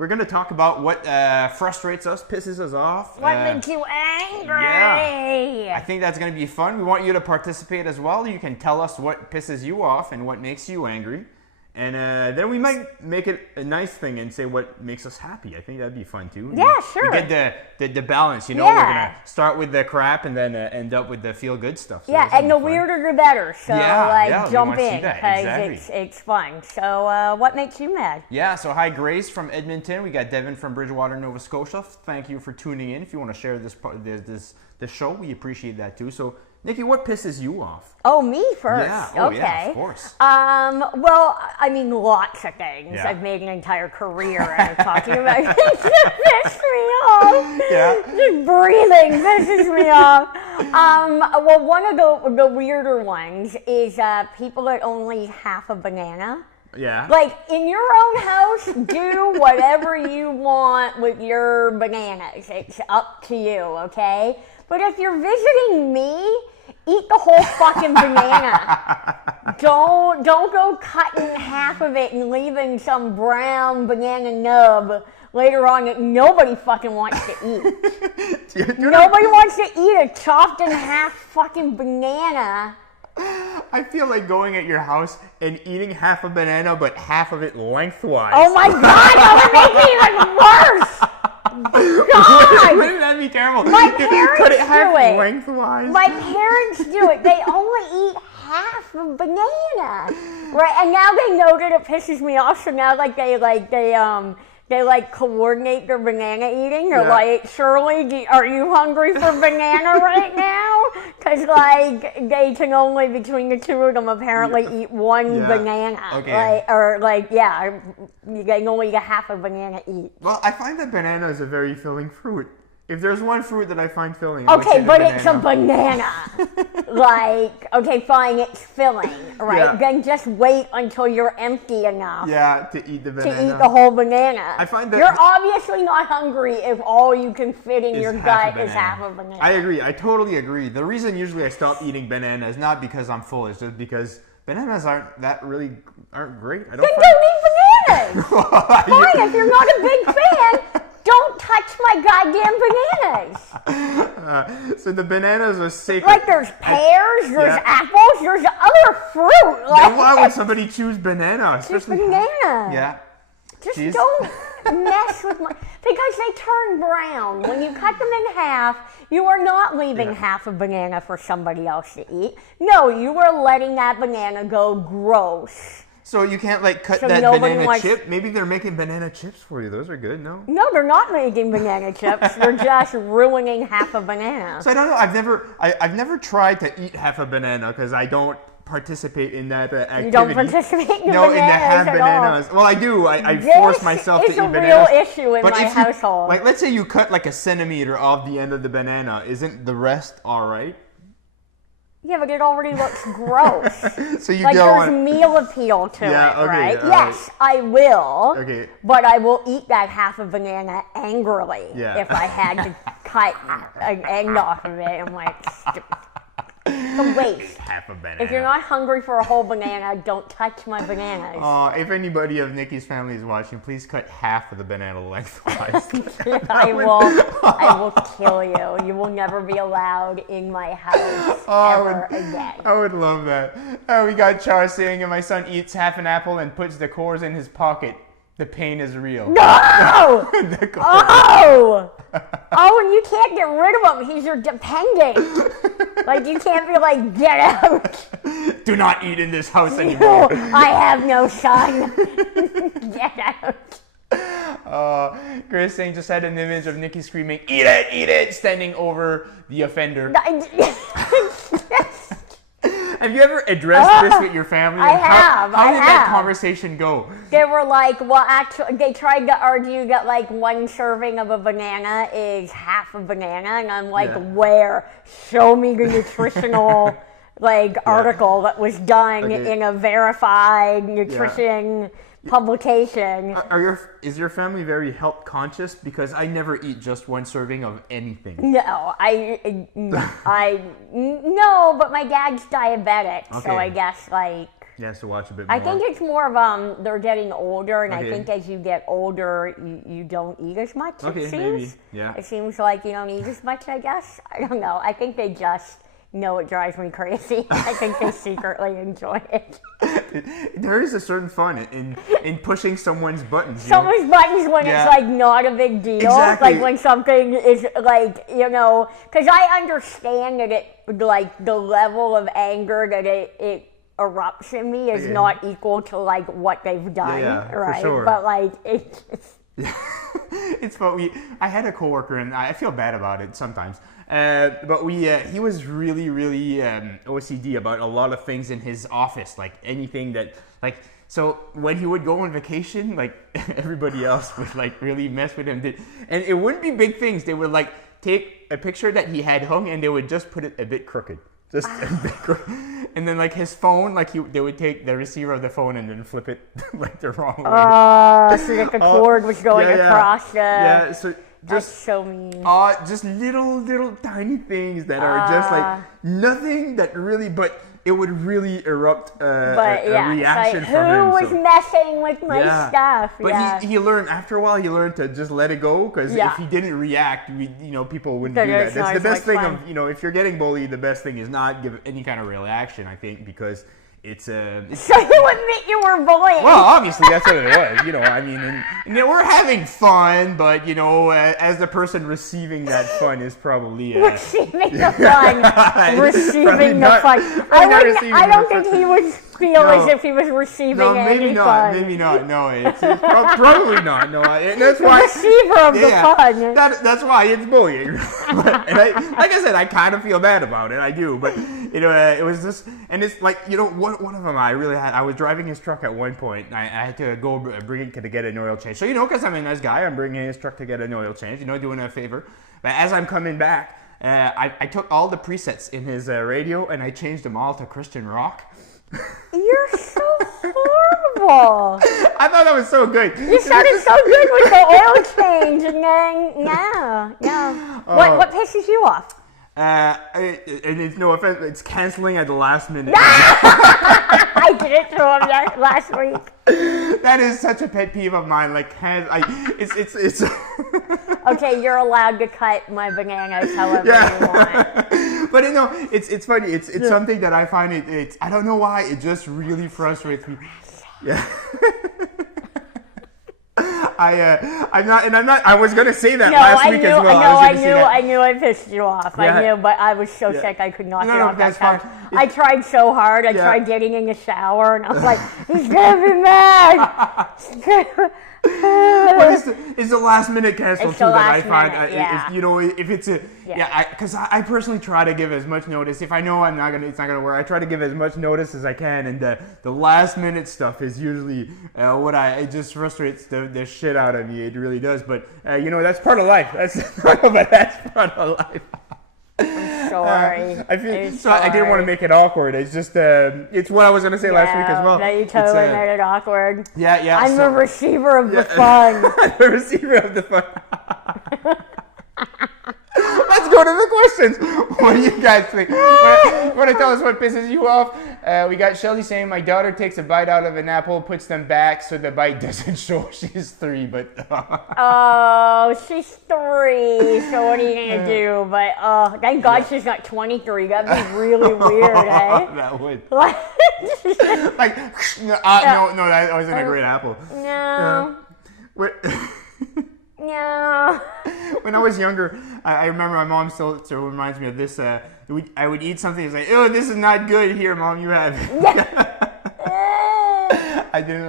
we're going to talk about what frustrates us, pisses us off. What makes you angry? Yeah. I think that's going to be fun. We want you to participate as well. You can tell us what pisses you off and what makes you angry. And then we might make it a nice thing and say what makes us happy. I think that'd be fun too. Yeah, sure. We get the balance, you know. Yeah. We're gonna start with the crap and then end up with the feel good stuff. So yeah, and the weirder the better. So jump in because it's fun. So what makes you mad? Yeah. So hi Grace from Edmonton. We got Devin from Bridgewater, Nova Scotia. Thank you for tuning in. If you want to share this show, we appreciate that too. So. Nikki, what pisses you off? Oh, me first. Yeah. Okay. Yeah, of course. Well, I mean, lots of things. Yeah. I've made an entire career out of talking about things that piss me off. Yeah. Just breathing pisses me off. Well, one of the weirder ones is people that only eat half a banana. Yeah. Like, in your own house, do whatever you want with your bananas. It's up to you, okay? But if you're visiting me, eat the whole fucking banana. Don't go cutting half of it and leaving some brown banana nub later on that nobody fucking wants to eat. Nobody wants to eat a chopped in half fucking banana. I feel like going at your house and eating half a banana, but half of it lengthwise. Oh my God, that would make it even worse. God! Wouldn't that be terrible? My parents cut it half do it. Lengthwise. My parents do it. They only eat half a banana, right? And now they know that it pisses me off. So now, they coordinate their banana eating. They're like, Shirley, are you hungry for banana right now? Because they can only between the two of them apparently eat one banana. Okay. You can only get half a banana each. Well, I find that banana is a very filling fruit. If there's one fruit that I find filling, okay, but it's a banana. Okay, fine, it's filling, right? Yeah. Then just wait until you're empty enough. Yeah, to eat the banana. To eat the whole banana. I find that you're obviously not hungry if all you can fit in your gut is half a banana. I agree. I totally agree. The reason usually I stop eating banana is not because I'm full. It's just because bananas aren't great. Then don't eat bananas. Fine, if you're not a big fan. Don't touch my goddamn bananas. So the bananas are sacred. Like there's pears, there's apples, there's other fruit. Then why would somebody choose banana? Just banana. Yeah. Just don't mess with my... Because they turn brown. When you cut them in half, you are not leaving half a banana for somebody else to eat. No, you are letting that banana go gross. So you can't cut that banana chip? Maybe they're making banana chips for you. Those are good, no? No, they're not making banana chips. They're just ruining half a banana. So I don't know. I've never tried to eat half a banana because I don't participate in that activity. You don't participate in in the half bananas. Well, I do. I force myself to eat bananas. This is a real issue in my household. Let's say you cut a centimeter off the end of the banana. Isn't the rest all right? Yeah, but it already looks gross. So you don't there's meal appeal to it, right? Yes, right. I will. Okay. But I will eat that half a banana angrily if I had to cut an end off of it. I'm like, stupid. It's a waste. Half a banana. If you're not hungry for a whole banana, don't touch my bananas. If anybody of Nikki's family is watching, please cut half of the banana lengthwise. I will kill you. You will never be allowed in my house ever again. I would love that. We got Char saying, my son eats half an apple and puts the cores in his pocket. The pain is real. No! Oh, and you can't get rid of him. He's your dependent. You can't be get out. Do not eat in this house anymore. I have no son. Get out. Grace saying just had an image of Nikki screaming, eat it, standing over the offender. Have you ever addressed this with your family? I have. How did that conversation go? They were actually, they tried to argue that one serving of a banana is half a banana, and I'm where? Show me the nutritional article that was done in a verified nutrition publication. Is your family very health conscious? Because I never eat just one serving of anything. No, no, but my dad's diabetic, so I guess Yes, to watch a bit more. I think it's more of they're getting older, and Okay. I think as you get older, you don't eat as much. Okay, it maybe. seems. Yeah. It seems like you don't eat as much. I guess. I don't know. I think they just know it drives me crazy. I think they secretly enjoy it. There is a certain fun in pushing someone's buttons. You know? Someone's buttons when Yeah. it's like not a big deal. Exactly. Like when something is like, because I understand that it, like the level of anger that it erupts in me is Yeah. not equal to like what they've done, Yeah, for right? sure. But like it just, It's funny. I had a coworker, and I feel bad about it sometimes. But he was really, really OCD about a lot of things in his office, like anything that, like, so when he would go on vacation, like everybody else would like really mess with him. And it wouldn't be big things. They would like take a picture that he had hung, and they would just put it a bit crooked. Just a bit crooked. And then like his phone, like they would take the receiver of the phone and then flip it like the wrong way. so that the cord was going across the. Yeah, so That's just so mean. just little tiny things that are just like nothing that really, but it would really erupt a reaction like, from him. who was messing with my stuff? But he learned after a while. He learned to just let it go, because if he didn't react, people wouldn't do that. That's the best thing of if you're getting bullied. The best thing is not give any kind of reaction. I think because. It's So you admit you were bullying? Well, obviously that's what it was. I mean, and we're having fun, but as the person receiving that fun is probably receiving the fun, receiving the fun. I don't think he would feel as if he was receiving any fun. Maybe not. No, it's probably not. No, that's why receiver of the fun. That's why it's bullying. And like I said, I kind of feel bad about it. I do, but it was just, and it's like one of them I was driving his truck at one point, and I had to go bring it to get an oil change. So because I'm a nice guy, I'm bringing his truck to get an oil change. Doing a favor. But as I'm coming back, I took all the presets in his radio and I changed them all to Christian rock. You're so horrible. I thought that was so good. You sounded so good with the oil change, and then no. What pisses you off? And it's no offense, it's canceling at the last minute. I did it to him last week. That is such a pet peeve of mine. Like, it's. Okay, you're allowed to cut my bananas however you want. But it's funny. It's something that I find it's I don't know why, it just really frustrates me. Yeah. I'm not. I was gonna say that last week as well. I knew I pissed you off. Yeah. I knew, but I was so sick I could not get off that couch. I tried so hard. I tried getting in the shower, and I was like, "He's gonna be mad." It's the last minute cancel too that I find. If it's because I personally try to give as much notice. If I know it's not gonna work, I try to give as much notice as I can. And the last minute stuff is usually it just frustrates the shit out of me. It really does. But that's part of life. That's part of life. I'm sorry. I didn't want to make it awkward. It's just it's what I was gonna say last week as well. No, you totally made it awkward. Yeah. I'm the receiver of the fun. The receiver of the fun. Let's go to the questions. What do you guys think? Want to tell us what pisses you off? We got Shelly saying, my daughter takes a bite out of an apple, puts them back so the bite doesn't show she's 3. But oh, she's 3. So what are you gonna do? But thank God she's not 23. That'd be really weird, eh? That would. No, that wasn't a great apple. No. No. When I was younger, I remember my mom still reminds me of this. I would eat something and say, "Oh, this is not good. Here, Mom, you have it." I didn't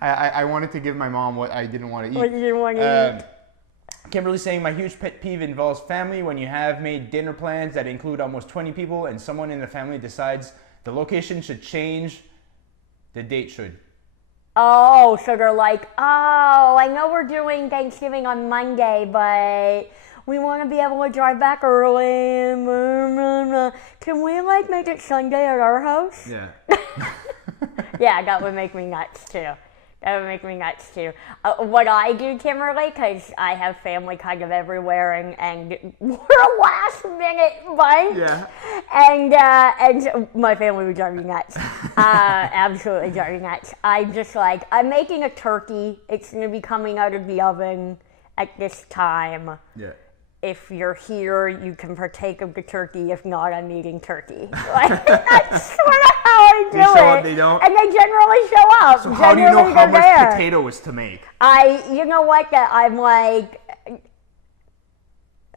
I wanted to give my mom what I didn't want to eat. What you didn't want to eat. Kimberly saying, my huge pet peeve involves family. When you have made dinner plans that include almost 20 people and someone in the family decides the location should change, the date should. Oh, so they're like, oh, I know we're doing Thanksgiving on Monday, but we want to be able to drive back early. Can we make it Sunday at our house? Yeah. Yeah, that would make me nuts too. That would make me nuts too. What I do, Kimberly, because I have family kind of everywhere, and we're a last minute bunch. Yeah. And my family would drive me nuts. Absolutely drive me nuts. I'm making a turkey. It's going to be coming out of the oven at this time. Yeah. If you're here, you can partake of the turkey. If not, I'm eating turkey. Like, that's sort of how I do They show it. up, they don't? And they generally show up. So how do you know Generally, how they're much there. potatoes to make? You know what? That I'm like,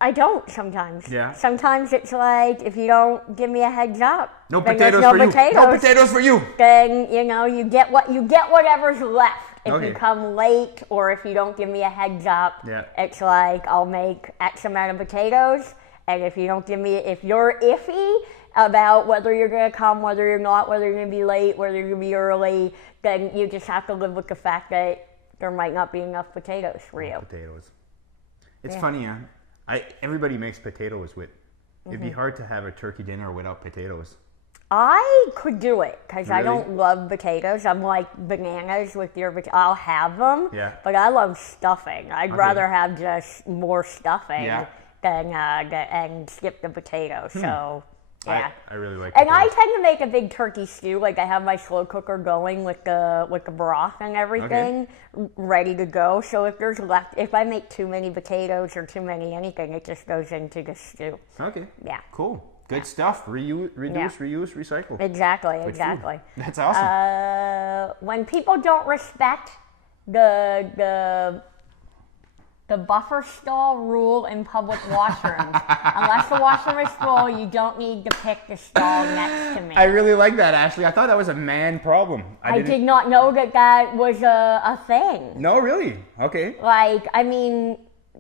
I don't sometimes. Yeah. Sometimes it's like, if you don't give me a heads up, No then potatoes there's for no you. potatoes. No potatoes for you. Then you get whatever's left. If Okay. you come late or if you don't give me a heads up, Yeah. it's like I'll make X amount of potatoes, and if you don't give me, if you're iffy about whether you're gonna come, whether you're not, whether you're gonna be late, whether you're gonna be early, then you just have to live with the fact that there might not be enough potatoes for you. Potatoes. It's Yeah. funny, everybody makes potatoes with. It'd Mm-hmm. be hard to have a turkey dinner without potatoes. I could do it because I Really? don't love potatoes. I'm like bananas with your I'll have them, Yeah. but I love stuffing. I'd Okay. rather have just more stuffing Yeah. than and skip the potatoes. So yeah. I really like And I potatoes. tend to make a big turkey stew. Like I have my slow cooker going with the broth and everything ready to go. So if I make too many potatoes or too many anything, it just goes into the stew. Okay. Yeah. Cool. Good stuff. Reduce, reuse, recycle. Exactly. With Exactly. food. That's awesome. When people don't respect the buffer stall rule in public washrooms, unless the washroom is full, you don't need to pick the stall next to me. I really like that, Ashley. I thought that was a man problem. I did not know that was a thing. No, really? Okay. Like, I mean,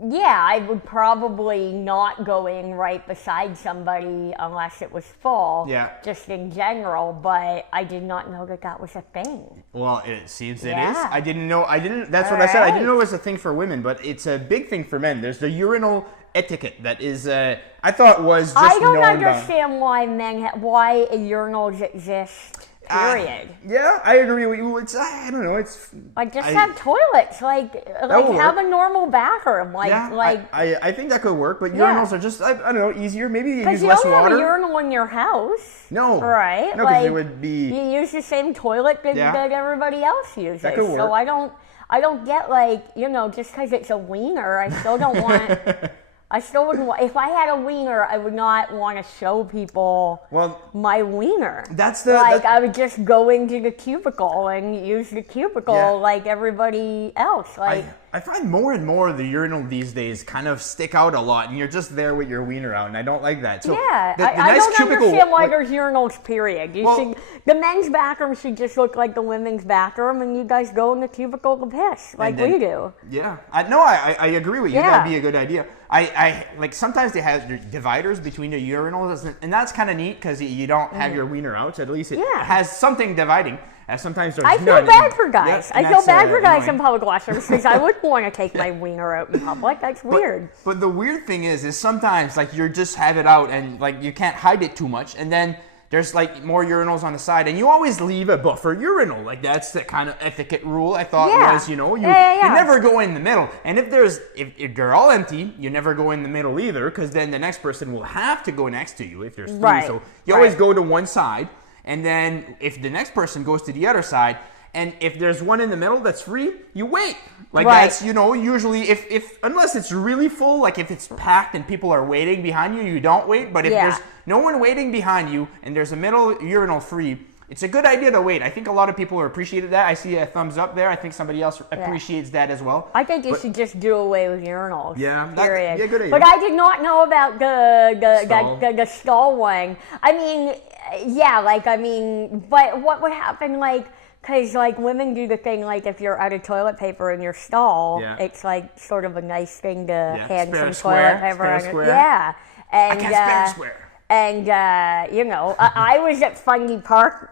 yeah, I would probably not go in right beside somebody unless it was full. Yeah. Just in general, but I did not know that was a thing. Well, it seems it is. Yeah. I didn't know. That's what I said. I didn't Alright. know it was a thing for women, but it's a big thing for men. There's the urinal etiquette that is, I thought was just I don't known by- understand why why urinals exist. Period. Yeah, I agree with you. It's, I don't know. It's Like, just have toilets. Like will have work. a normal bathroom. Like, yeah, I think that could work, but Yeah. urinals are just, I don't know, easier. Maybe you because use you less don't have water. a urinal in your house. No. Right? No, because like, it would be. You use the same toilet that everybody else uses. That could So work. I don't get like, just because it's a wiener, I still don't want. I still wouldn't want. If I had a wiener, I would not want to show people my wiener. I would just go into the cubicle and use the cubicle like everybody else. Like I find more and more the urinal these days kind of stick out a lot, and you're just there with your wiener out, and I don't like that. So yeah, the I nice don't cubicle, understand why there's urinals. Period. The men's bathroom should just look like the women's bathroom, and you guys go in the cubicle to piss like we do. Yeah, I agree with you. Yeah. That'd be a good idea. I like sometimes they have dividers between the urinals, and that's kind of neat because you don't have your wiener out, so at least it has something dividing. Sometimes there's I feel none. bad for guys. Yeah, I feel bad for guys annoying. in public washrooms because I wouldn't want to take my wiener out in public. That's weird. But the weird thing is sometimes like you just have it out and like you can't hide it too much, and then there's like more urinals on the side, and you always leave a buffer urinal. Like that's the kind of etiquette rule I thought was, you never go in the middle. And if they're all empty, you never go in the middle either, because then the next person will have to go next to you if there's three. Right. So you always go to one side, and then if the next person goes to the other side, and if there's one in the middle that's free, you wait. Like that's, usually if unless it's really full, like if it's packed and people are waiting behind you, you don't wait. But if there's no one waiting behind you and there's a middle urinal free, it's a good idea to wait. I think a lot of people appreciated that. I see a thumbs up there. I think somebody else appreciates that as well. I think you should just do away with urinals. Yeah, period. good idea. But I did not know about the stall one. I mean, but what would happen, like, because, like, women do the thing, like, if you're out of toilet paper in your stall, it's, like, sort of a nice thing to hand spare some a toilet square, paper. spare a on it. square. Yeah. And, I can't spare a square. And, I was at Fundy Park,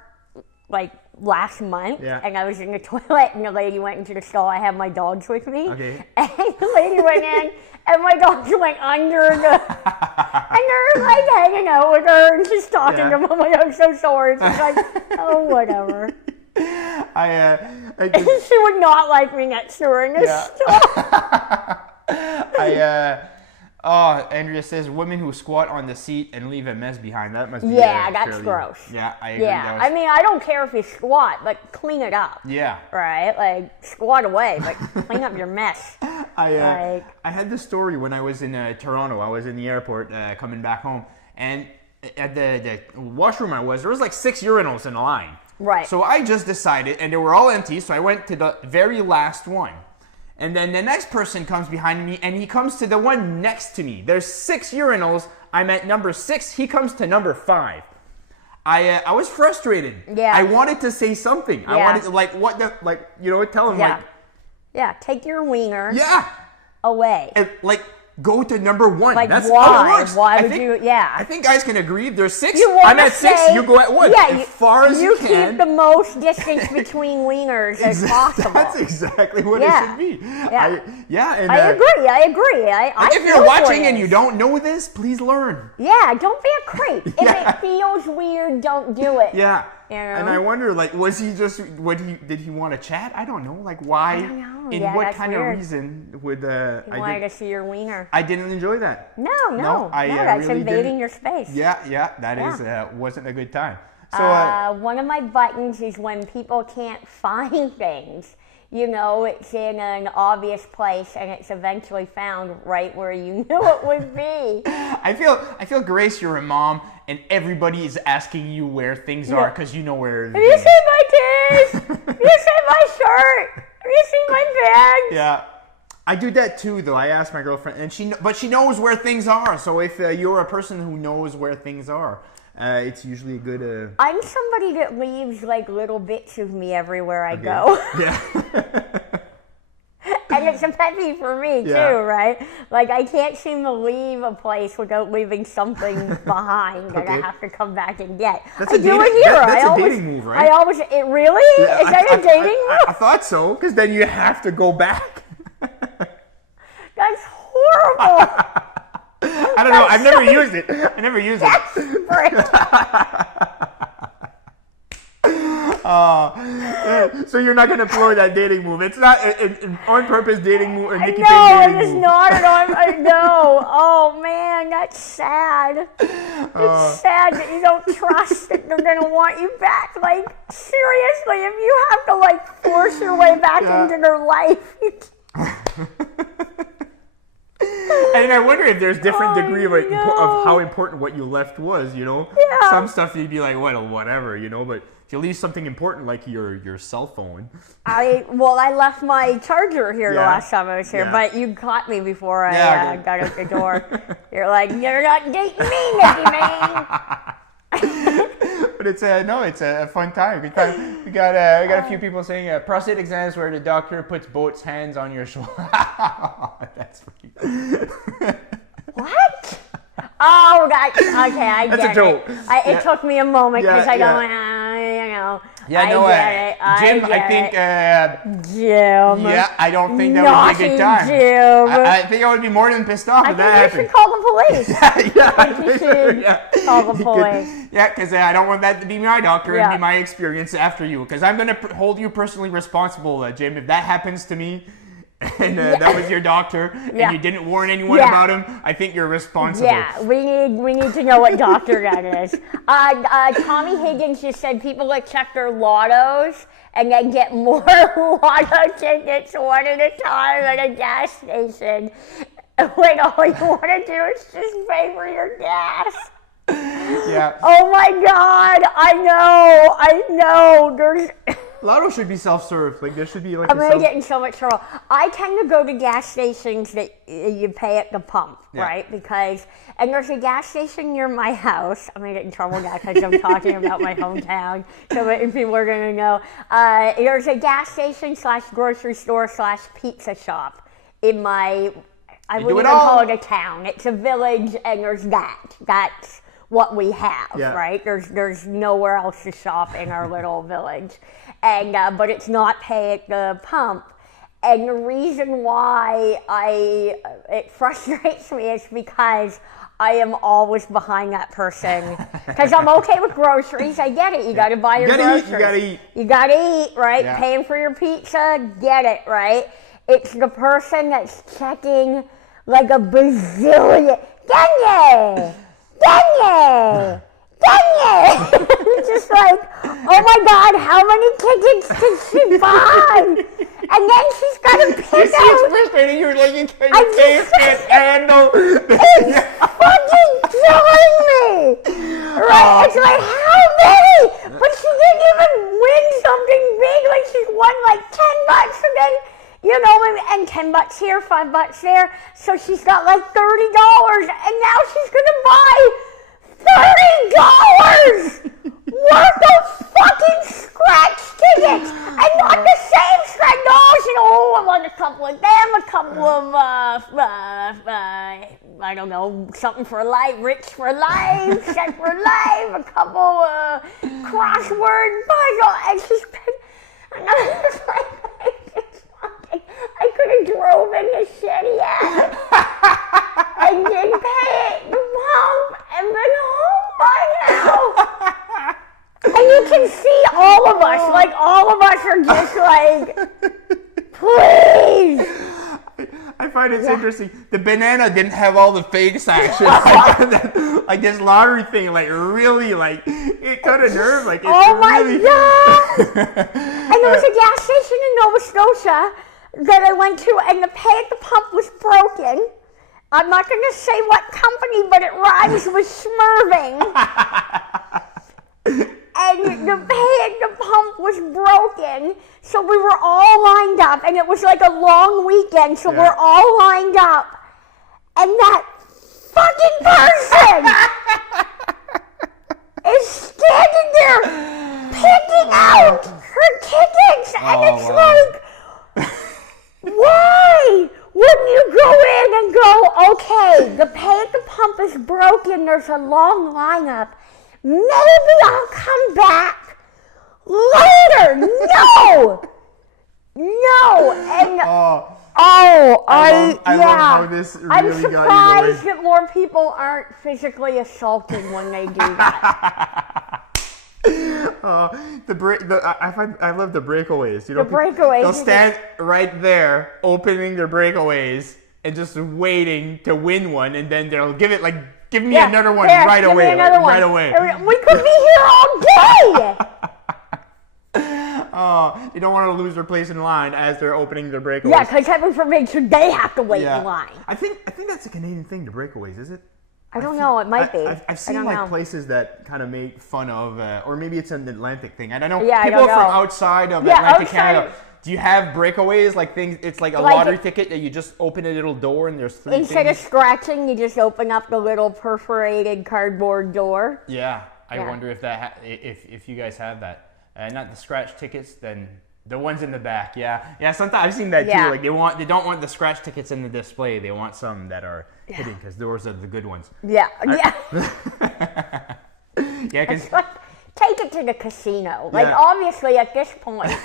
like, last month, and I was in the toilet, and the lady went into the stall. I had my dogs with me. Okay. And the lady went in, and my dogs went under and they're like hanging out with her, and she's talking to them. I'm like, I'm so sorry. She's like, oh, whatever. I just, She would not like me next to her in this store. Andrea says women who squat on the seat and leave a mess behind. That must be that's fairly, gross. Yeah, I agree. Yeah, I mean, I don't care if you squat, but clean it up. Yeah. Right? Like, squat away, but clean up your mess. I had this story when I was in Toronto. I was in the airport coming back home, and at the washroom there was like 6 urinals in a line. Right. So I just decided, and they were all empty, so I went to the very last one. And then the next person comes behind me, and he comes to the one next to me. There's 6 urinals. I'm at number 6. He comes to number 5. I was frustrated. Yeah. I wanted to say something. Yeah. I wanted to, tell him, Yeah, take your wiener away. And, go to number 1. Like, that's why? how it works. Why would you? Yeah. I think guys can agree. If there's 6, I'm at 6, you go at 1. Yeah, as far as you can. You keep the most distance between wieners as possible. That's exactly what it should be. Yeah. I agree. If you're watching and you don't know this, please learn. Yeah, don't be a creep. If it feels weird, don't do it. Yeah. You know? And I wonder, was he just, did he want to chat? I don't know. Why? I don't know. In what kind of reason would, he wanted to see your wiener. I didn't enjoy that. No, really that's invading your space. Yeah, that wasn't a good time. So, one of my buttons is when people can't find things. It's in an obvious place and it's eventually found right where you knew it would be. I feel, Grace, you're a mom and everybody is asking you where things are because you know where. Have you seen my kids? Have you seen my shirt? Have you seen my bags? Yeah. I do that too, though. I ask my girlfriend, and she knows where things are. So if you're a person who knows where things are, it's usually a good. I'm somebody that leaves little bits of me everywhere I go. Yeah. And it's a pet peeve for me too, right? I can't seem to leave a place without leaving something behind that I have to come back and get. That's a dating move, right? It really? Yeah, Is that a dating move? I thought so, because then you have to go back. That's horrible. I don't know. I've never used it. I never used it. So you're not going to employ that dating move. It's not an on-purpose dating move or Nikki Payne dating move. No, it's not an no. Oh, man, that's sad. It's sad that you don't trust that they're going to want you back. Seriously, if you have to, force your way back into their life. And I wonder if there's different degree of how important what you left was, Yeah. Some stuff you'd be like, well, whatever, but if you leave something important like your cell phone. I left my charger here the last time I was here, but you caught me before I got out the door. You're like, you're not dating me, Nikki Payne. But it's a fun time, good time. We got a few people saying prostate exams where the doctor puts both hands on your shoulder. That's funny. What? Oh, okay, I get it. That's a joke. It took me a moment because I don't, Yeah, no, Jim, I think. Jim. Yeah, I don't think that would be a good time. Jim. I think I would be more than pissed off if that happened. You should call the police. Call the police. Yeah, because I don't want that to be my doctor and be my experience after you. Because I'm going to hold you personally responsible, Jim. If that happens to me, and that was your doctor, and you didn't warn anyone about him, I think you're responsible. Yeah, we need to know what doctor that is. Tommy Higgins just said people check their lottos and then get more lotto tickets one at a time at a gas station when all you want to do is just pay for your gas. Yeah. Oh my God! I know. There's. Lotto should be self-serve. There should be I'm gonna get in so much trouble. I tend to go to gas stations that you pay at the pump, right? And there's a gas station near my house. I'm gonna get in trouble now because I'm talking about my hometown, so people are gonna know. There's a gas station / grocery store / pizza shop in my. I wouldn't even call it a town. It's a village, and there's that. That's what we have, right? There's nowhere else to shop in our little village. And but it's not pay at the pump. And the reason why it frustrates me is because I am always behind that person. Because I'm okay with groceries. I get it. You got to buy your groceries. You got to eat. You got to eat, right? Yeah. Paying for your pizza, get it, right? It's the person that's checking like a bazillion. Dang it! It's just like, oh my God, how many tickets did she buy? And then she's got to pick It's out. frustrating. You're like, you can't handle. It's fucking killing me. Right? It's like, how many? But she didn't even win something big. Like, she's won like $10 and then, you know, and $10 here, $5 there. So she's got like $30 and now she's going to buy $30 worth of fucking scratch tickets, and not the same scratch. No, I want a couple of them, a couple of I don't know, something for life, rich for life, set for life, a couple crossword puzzle, and she's and I was like, I could have drove in the city and did pay it, the pump, and been home by now. And you can see all of us, like all of us are just like, please. I find it's interesting. The banana didn't have all the face action. Like this lottery thing, like really, like it cut a nerve. Like oh my really... God! And there was a gas station in Nova Scotia that I went to, and the pay at the pump was broken. I'm not going to say what company, but it rhymes with Smurving. And the pay at the pump was broken, so we were all lined up, and it was like a long weekend, so we're all lined up. And that fucking person is standing there picking out her tickets, and it's like, why wouldn't you go in and go, okay, the pay at the pump is broken, there's a long lineup, maybe I'll come back later. No, and I love how this really I'm got you surprised going. that more people aren't physically assaulted when they do that. I love the breakaways. You know, The breakaways. They'll stand right there, opening their breakaways, and just waiting to win one, and then they'll give me another one right away. Right away. We could be here all day. You don't want to lose their place in line as they're opening their breakaways. Yeah, because heaven forbid, should they have to wait in line? I think that's a Canadian thing, the breakaways, is it? I don't know. It might be. I've seen places that kind of make fun of, or maybe it's an Atlantic thing. I don't know. Yeah, People I don't know. from outside of Atlantic outside Canada. Do you have breakaways, like things? It's like a lottery ticket that you just open a little door and there's three Instead things? of scratching, you just open up the little perforated cardboard door. Yeah, I wonder if that if you guys have that. Not the scratch tickets, then the ones in the back. Yeah. Sometimes I've seen that too. Like they don't want the scratch tickets in the display. They want some that are hidden because those are the good ones. Yeah. Because take it to the casino. Like obviously at this point,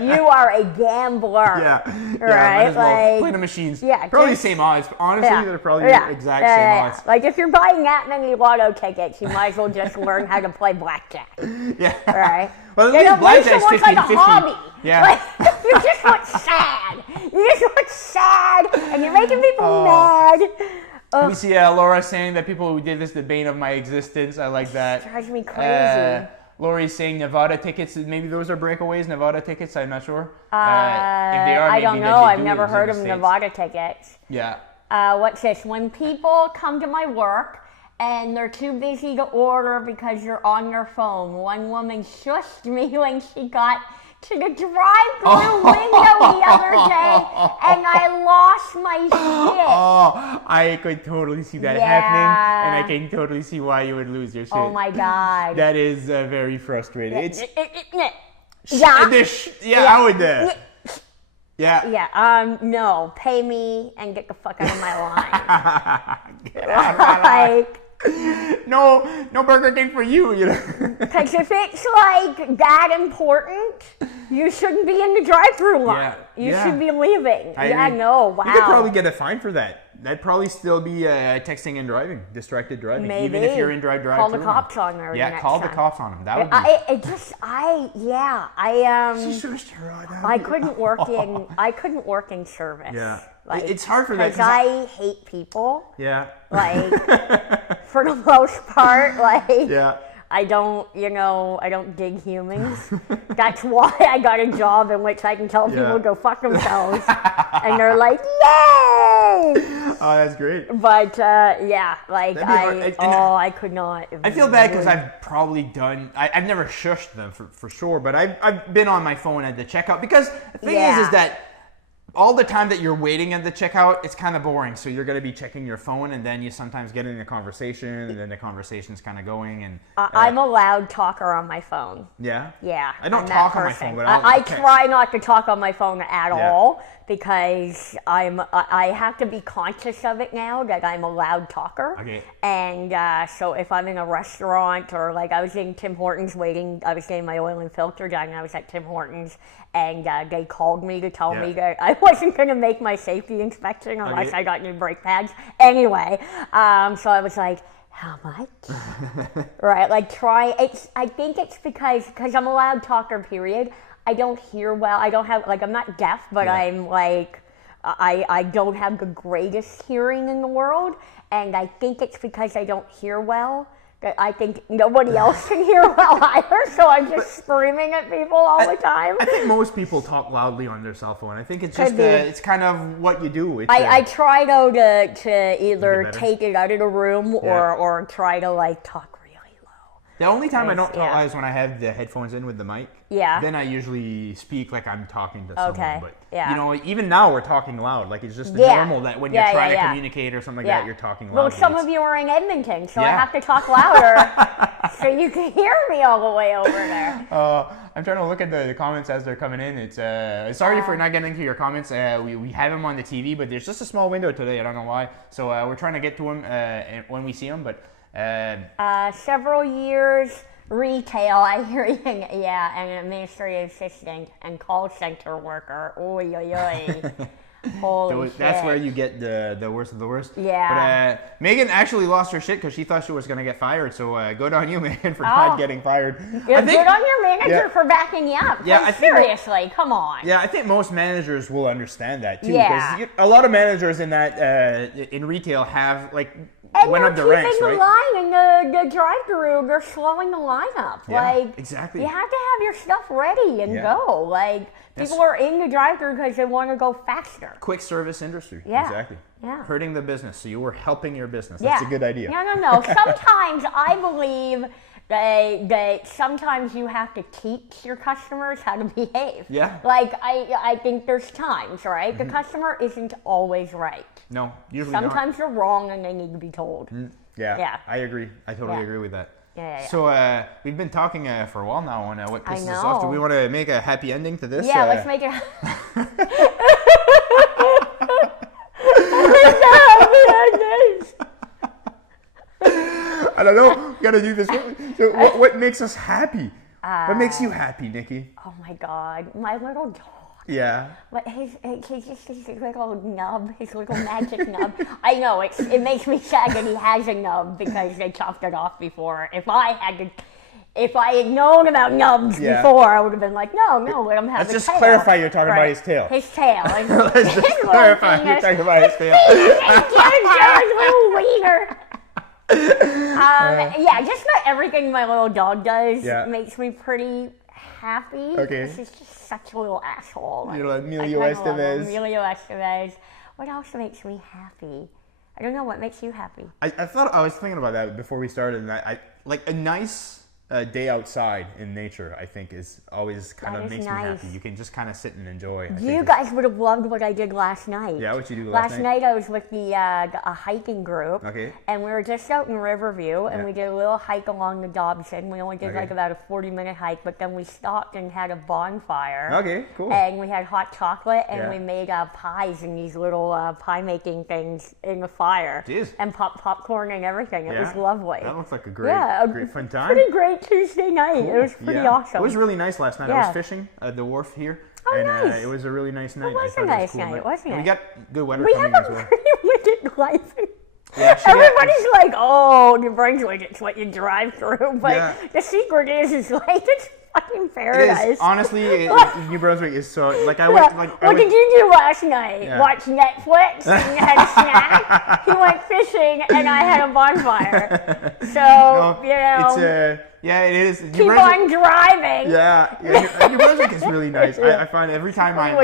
you are a gambler. Right? Well play the machines. Yeah. Probably the same odds. Honestly, they're probably the exact same odds. Like if you're buying that many lotto tickets, you might as well just learn how to play blackjack. Yeah. Right? Well, at least blackjack's 50-50. Like a hobby. Yeah. Like, you just look sad. You just look sad, and you're making people mad. We see Laura saying that people who did this, the bane of my existence. I like that. It drives me crazy. Lori's saying Nevada tickets. Maybe those are breakaways, Nevada tickets. I'm not sure. If they are, I maybe don't that know. they I've do never exist heard in of the Nevada tickets. Yeah. What's this? When people come to my work and they're too busy to order because you're on your phone. One woman shushed me when she got to the drive-through window the other day, and I lost my shit. Oh, I could totally see that happening, and I can totally see why you would lose your shit. Oh my God. That is very frustrating. I would. No, pay me and get the fuck out of my line. Get out of my line. No Burger King for you, you know. Because if it's like that important, you shouldn't be in the drive-thru line. You should be leaving. I agree. No, wow. You could probably get a fine for that. That'd probably still be texting and driving, distracted driving. Maybe. Even if you're in drive-thru. Call the cops on there. Yeah, call the cops on them. That would be. I couldn't work in. I couldn't work in service. Yeah. Like, it's hard for that. Because I hate people. Yeah. Like, for the most part, like. Yeah. I don't dig humans. That's why I got a job in which I can tell people to go fuck themselves. And they're like, yay! Oh, that's great. But, I could not. I feel bad because I've probably done, I've never shushed them for sure, but I've been on my phone at the checkout. Because the thing is that all the time that you're waiting at the checkout, it's kind of boring. So you're going to be checking your phone, and then you sometimes get in a conversation, and then the conversation's kind of going. And I'm a loud talker on my phone. Yeah? Yeah. I don't talk on my phone, but I try not to talk on my phone at all because I have to be conscious of it now that I'm a loud talker. Okay. And so if I'm in a restaurant or like I was in Tim Hortons waiting, I was getting my oil and filter done, and I was at Tim Hortons. And they called me to tell me that I wasn't going to make my safety inspection unless I got new brake pads. Anyway, so I was like, how much? Right, like I think it's because I'm a loud talker, period. I don't hear well. I don't have, like, I'm not deaf, but I'm like, I don't have the greatest hearing in the world. And I think it's because I don't hear well. I think nobody else can hear well either, so I'm just screaming at people all the time. I think most people talk loudly on their cell phone. I think it's just it's kind of what you do. I try though to either take it out of the room or try to like talk really low. The only time I don't talk loud is when I have the headphones in with the mic. Yeah. Then I usually speak like I'm talking to someone. Okay. But you know, even now we're talking loud. Like it's just normal that when you're trying to communicate or something like that, you're talking loud. Well, some of you are in Edmonton, so I have to talk louder so you can hear me all the way over there. I'm trying to look at the comments as they're coming in. It's sorry for not getting to your comments. We have them on the TV, but there's just a small window today. I don't know why. So we're trying to get to them when we see them. But several years. Retail, I hear you. Yeah, and an administrative assistant and call center worker. Oy, oy, oy. Holy shit. That's where you get the worst of the worst. Yeah. But Megan actually lost her shit because she thought she was going to get fired. So good on you, Megan, for not getting fired. Good on your manager for backing you up. Yeah, seriously, come on. Yeah, I think most managers will understand that too. Yeah. Because a lot of managers in that in retail have like. And went up the ranks, right? The line in the drive-thru, they're slowing the line up. Yeah, like, exactly. You have to have your stuff ready and go. Like, people are in the drive-thru because they want to go faster. Quick service industry. Yeah. Exactly. Yeah. Hurting the business, so you were helping your business. That's a good idea. No. Sometimes I believe that sometimes you have to teach your customers how to behave. Yeah. Like, I think there's times, right? Mm-hmm. The customer isn't always right. No, usually sometimes they're wrong and they need to be told. Yeah, I agree. I totally agree with that. Yeah. So we've been talking for a while now on what pisses us off. Do we want to make a happy ending to this? Yeah, let's make it. I don't know. We gotta do this. So what makes us happy? What makes you happy, Nikki? Oh my God, my little dog. Yeah. But his little nub, his little magic nub. I know, it makes me sad that he has a nub because they chopped it off before. If I had known about nubs before, I would have been like, no, let him have Let's his just clarify you're talking about his tail. His tail. Let's just clarify you're talking about his tail. His little wiener. Just about everything my little dog does makes me pretty happy. Okay. He's just such a little asshole. Emilio Estevez. What else makes me happy? I don't know. What makes you happy? I was thinking about that before we started, and I like a nice day outside in nature, I think, is always kind of makes me happy. You can just kind of sit and enjoy. You guys would have loved what I did last night. Yeah, what you do last night? Last night I was with a hiking group. Okay. And we were just out in Riverview, and we did a little hike along the Dobson. We only did like about a 40-minute hike, but then we stopped and had a bonfire. Okay, cool. And we had hot chocolate, and we made pies in these little pie-making things in the fire. Jeez. And popcorn and everything. It was lovely. That looks like a great, great fun time. Pretty great Tuesday night. Cool. It was pretty awesome. It was really nice last night. I was fishing at the wharf here. Oh, and nice. It was a really nice night. It was a nice night, wasn't it? And we got good weather coming as well. We have a pretty wicked life. Yeah, everybody's like, oh, New Brunswick, it's what you drive through. But the secret is like, it's fucking paradise. It is. Honestly, New Brunswick is so, like, I went, what did you do last night? Watch Netflix and you had a snack? He went fishing and I had a bonfire. So, you know. It is. Keep on driving. New Brunswick is really nice. I find every time I'm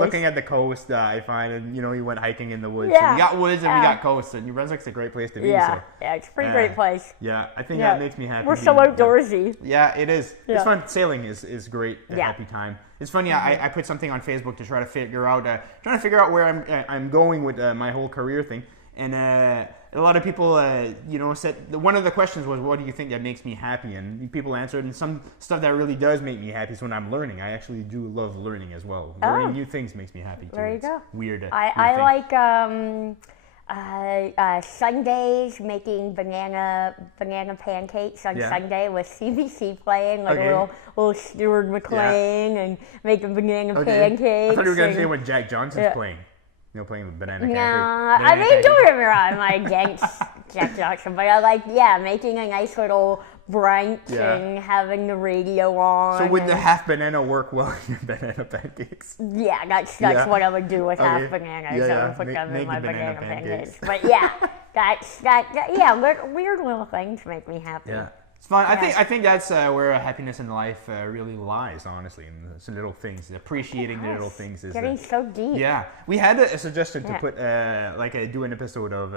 looking at the coast, I find, and you went hiking in the woods. So we got woods and we got coast, and New Brunswick's a great place to be. Yeah, it's a pretty great place. Yeah, I think that makes me happy. We're so outdoorsy. Yeah, it is. It's fun. Sailing is great. A happy time. It's funny. I put something on Facebook to try to figure out where I'm going with my whole career thing, and. A lot of people, said one of the questions was, "What do you think that makes me happy?" And people answered, and some stuff that really does make me happy is when I'm learning. I actually do love learning as well. Learning new things makes me happy too. There you go. Weird. I like Sundays making banana pancakes on Sunday with CBC playing, like a little Stuart McLean and making banana pancakes. I thought you were gonna say when Jack Johnson's playing. Playing with banana pancakes. I mean, don't get me wrong, I'm not against Jack Johnson, but I like, making a nice little brunch and having the radio on. So would the half banana work well in your banana pancakes? Yeah, that's what I would do with half bananas. I would put them in my banana pancakes. But weird little things make me happy. Yeah. It's fun. I think that's where happiness in life really lies, honestly, in the little things. Appreciating the little things is getting so deep. Yeah, we had a suggestion to put do an episode of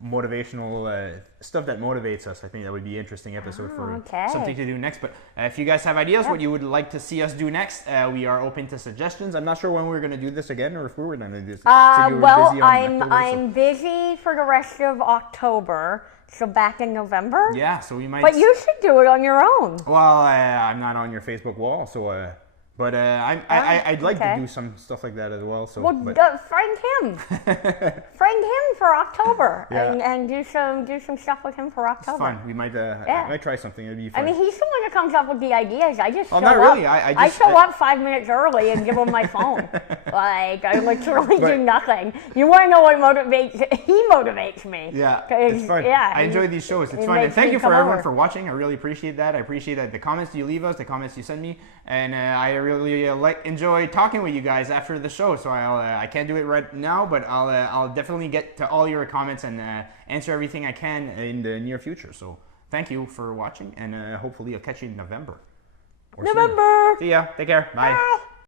motivational stuff that motivates us. I think that would be an interesting episode for something to do next. But if you guys have ideas what you would like to see us do next, we are open to suggestions. I'm not sure when we're going to do this again or if we were going to do this. I'm busy for the rest of October. So back in November? Yeah, so we might... But you should do it on your own. Well, I'm not on your Facebook wall, so... But I'd like to do some stuff like that as well. So, friend him. Friend him for October, and do some stuff with him for October. It's fun. We might might try something. It'd be fun. I mean, he's the one that comes up with the ideas. I just show not really. up. I show up 5 minutes early and give him my phone. Like I literally do nothing. You want to know what motivates? He motivates me. Yeah, it's fun. Yeah, I enjoy these shows. It's fun. And thank you for everyone for watching. I really appreciate that. I appreciate the comments you leave us, the comments you send me, and I really enjoy talking with you guys after the show. So I can't do it right now, but I'll definitely get to all your comments and answer everything I can in the near future. So thank you for watching, and hopefully I'll catch you in November. November. See ya. Take care. Bye. Bye.